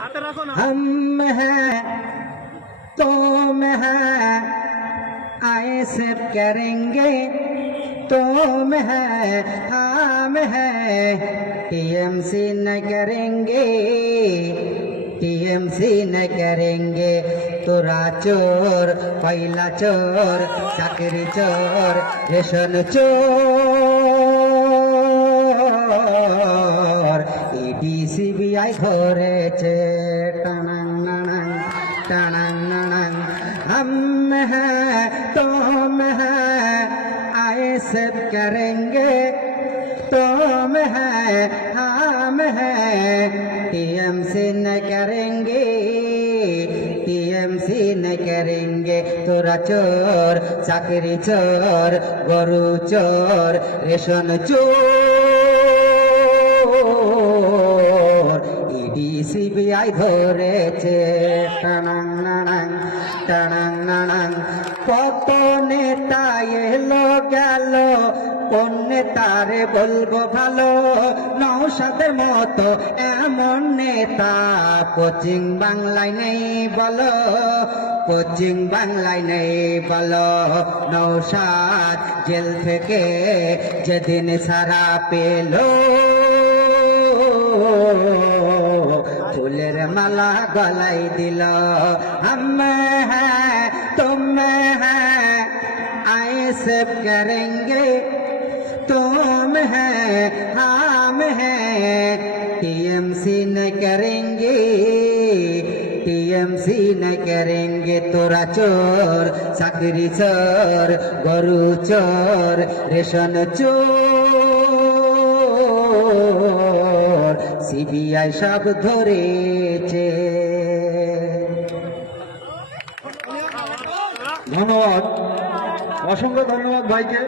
हम हैं तुम हैं आए सिर्फ करेंगे तुम है हम है टीएमसी न करेंगे टीएमसी न करेंगे तोरा चोर पहला चोर चाकरी चोर रेशन चोर ईडी सीबीआई धरेছে টানাং নানাং টানাং নানাং हम हैं तुम हैं आए सब करेंगे तुम है हम है टीएमसी न करेंगे टीएमसी न करेंगे तोरा चोर चाकरी चोर गरु चोर रेशन चोर ईडी सीबीआई ধরেছে টানাং নানাং টানাং নানাং কত নেতা এলো গেল কোন নেতারে বলবো ভালো নওশাদের মতো এমন নেতা কোচিং বাংলায় নেই বলো কোচিং বাংলায় নেই বলো নওশাদ জেল থেকে যেদিন সারা পেলো फूलेर माला गलाई दिल हम हैं तुम हैं आए सब करेंगे तुम है हम हैं टीएमसी न करेंगे टीएमसी न करेंगे तोरा चोर चाकरी चोर गरु चोर रेशन चोर सीबीआई सब ধরেছে ধন্যবাদ অসংখ্য ধন্যবাদ ভাইকে।